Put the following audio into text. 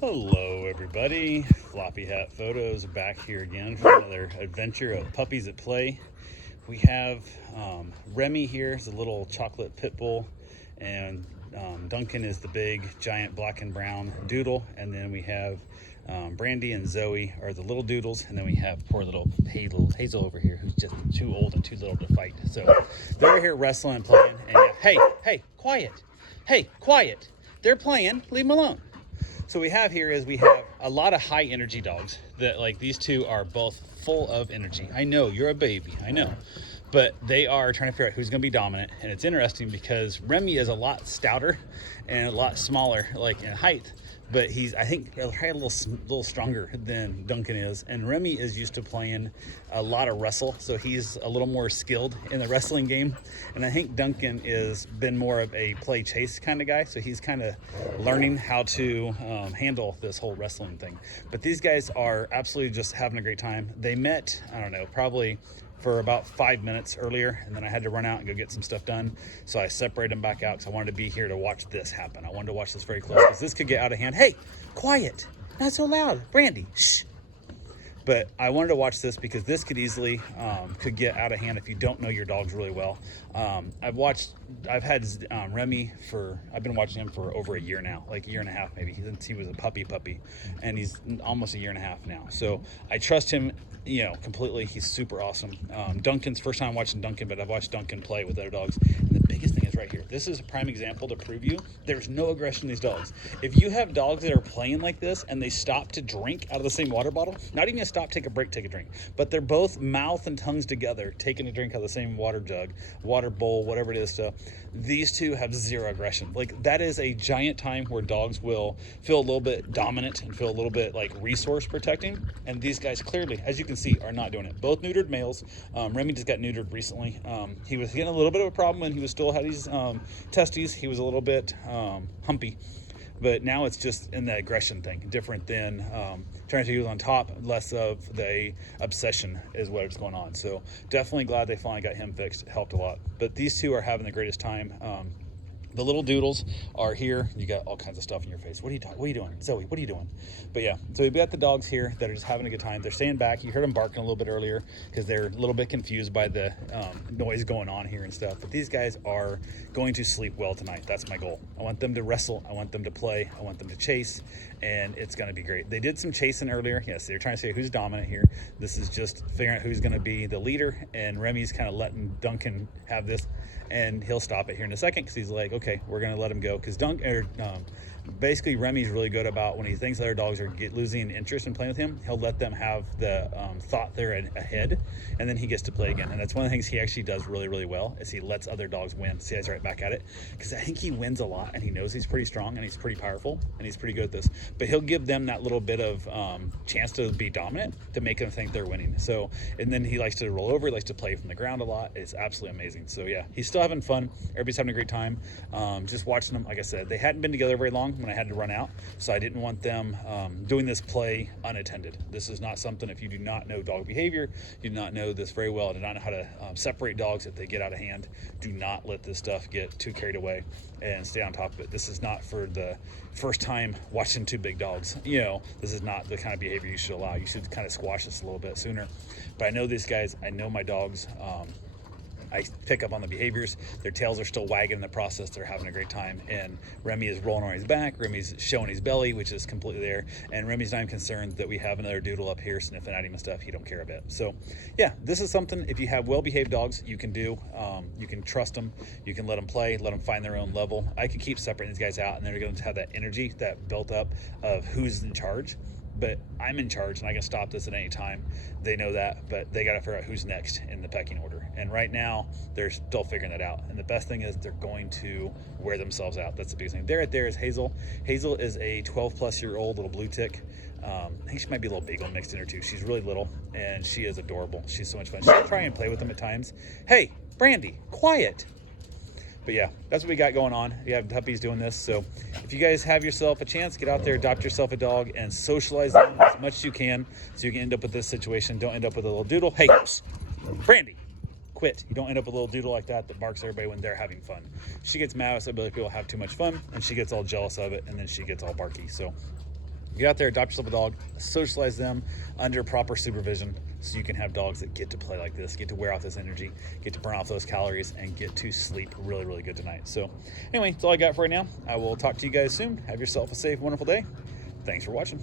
Hello everybody, Floppy Hat Photos back here again for another adventure of puppies at play. We have Remy here, is a little chocolate pit bull, and Duncan is the big giant black and brown doodle, and then we have Brandy and Zoe are the little doodles, and then we have poor little Hazel over here who's just too old and too little to fight. So they're here wrestling and playing, and hey, quiet, quiet, they're playing, leave them alone. So we have here is we have a lot of high energy dogs that, like, these two are both full of energy. I know you're a baby, I know, but they are trying to figure out who's going to be dominant. And it's interesting because Remy is a lot stouter and a lot smaller, like in height, but he's, I think, a little stronger than Duncan is. And Remy is used to playing a lot of wrestle, so he's a little more skilled in the wrestling game. And I think Duncan is been more of a play chase kind of guy, so he's kind of learning how to handle this whole wrestling thing. But these guys are absolutely just having a great time. They met, I don't know, probably for about 5 minutes earlier, and then I had to run out and go get some stuff done. So I separated them back out because I wanted to be here to watch this happen. I wanted to watch this very close because this could get out of hand. Hey, quiet, not so loud. Brandy, shh. But I wanted to watch this because this could easily could get out of hand if you don't know your dogs really well. I've had Remy I've been watching him for over a year now, like a year and a half maybe, since he was a puppy, and he's almost a year and a half now. So I trust him, completely. He's super awesome. Duncan's first time watching Duncan, but I've watched Duncan play with other dogs. And the biggest thing is right here. This is a prime example to prove you there's no aggression in these dogs. If you have dogs that are playing like this and they stop to drink out of the same water bottle, not even a stop, take a break, take a drink, but they're both mouth and tongues together, taking a drink out of the same water jug, water bowl, whatever it is. So these two have zero aggression. Like, that is a giant time where dogs will feel a little bit dominant and feel a little bit like resource protecting. And these guys clearly, as you can see, are not doing it. Both neutered males. Remy just got neutered recently. He was getting a little bit of a problem when he was still had his testes. He was a little bit humpy. But now it's just in the aggression thing, different than trying to use on top, less of the obsession is what's going on. So definitely glad they finally got him fixed. It helped a lot. But these two are having the greatest time. The little doodles are here. You got all kinds of stuff in your face. What are you doing? Zoe, what are you doing? But yeah, so we've got the dogs here that are just having a good time. They're staying back. You heard them barking a little bit earlier because they're a little bit confused by the noise going on here and stuff. But these guys are going to sleep well tonight. That's my goal. I want them to wrestle. I want them to play. I want them to chase, and it's going to be great. They did some chasing earlier. Yes, they're trying to say who's dominant here. This is just figuring out who's going to be the leader, and Remy's kind of letting Duncan have this. And he'll stop it here in a second because he's like, okay, we're going to let him go. Because basically Remy's really good about when he thinks other dogs are losing interest in playing with him, he'll let them have the thought they're ahead, and then he gets to play again. And that's one of the things he actually does really, really well, is he lets other dogs win. See, he's right back at it, because I think he wins a lot, and he knows he's pretty strong, and he's pretty powerful, and he's pretty good at this. But he'll give them that little bit of chance to be dominant to make them think they're winning. So, and then he likes to roll over, he likes to play from the ground a lot. It's absolutely amazing. So yeah, he's still having fun. Everybody's having a great time. Just watching them. Like I said, they hadn't been together very long when I had to run out, so I didn't want them doing this play unattended. This is not something, if you do not know dog behavior, you do not know this very well, do not know how to separate dogs if they get out of hand, do not let this stuff get too carried away and stay on top of it. This is not for the first time watching two big dogs. This is not the kind of behavior you should allow. You should kind of squash this a little bit sooner. But I know these guys, I know my dogs. I pick up on the behaviors. Their tails are still wagging in the process. They're having a great time. And Remy is rolling on his back. Remy's showing his belly, which is completely there. And Remy's not even concerned that we have another doodle up here sniffing at him and stuff. He don't care a bit. So yeah, this is something, if you have well-behaved dogs, you can do. You can trust them. You can let them play, let them find their own level. I can keep separating these guys out, and they're going to have that energy, that built up of who's in charge. But I'm in charge, and I can stop this at any time. They know that, but they got to figure out who's next in the pecking order. And right now, they're still figuring that out. And the best thing is they're going to wear themselves out. That's the biggest thing. There, right there is Hazel. Hazel is a 12-plus-year-old little blue tick. I think she might be a little beagle mixed in her too. She's really little, and she is adorable. She's so much fun. She'll try and play with them at times. Hey, Brandy, quiet. But yeah, that's what we got going on. We have puppies doing this. So if you guys have yourself a chance, get out there, adopt yourself a dog, and socialize them as much as you can, so you can end up with this situation. Don't end up with a little doodle. Hey, Brandy, quit. You don't end up with a little doodle like that barks at everybody when they're having fun. She gets mad if other people have too much fun, and she gets all jealous of it, and then she gets all barky. So Get out there, adopt yourself a dog, socialize them under proper supervision so you can have dogs that get to play like this, get to wear off this energy, get to burn off those calories, and get to sleep really, really good tonight. So anyway, that's all I got for right now. I will talk to you guys soon. Have yourself a safe, wonderful day. Thanks for watching.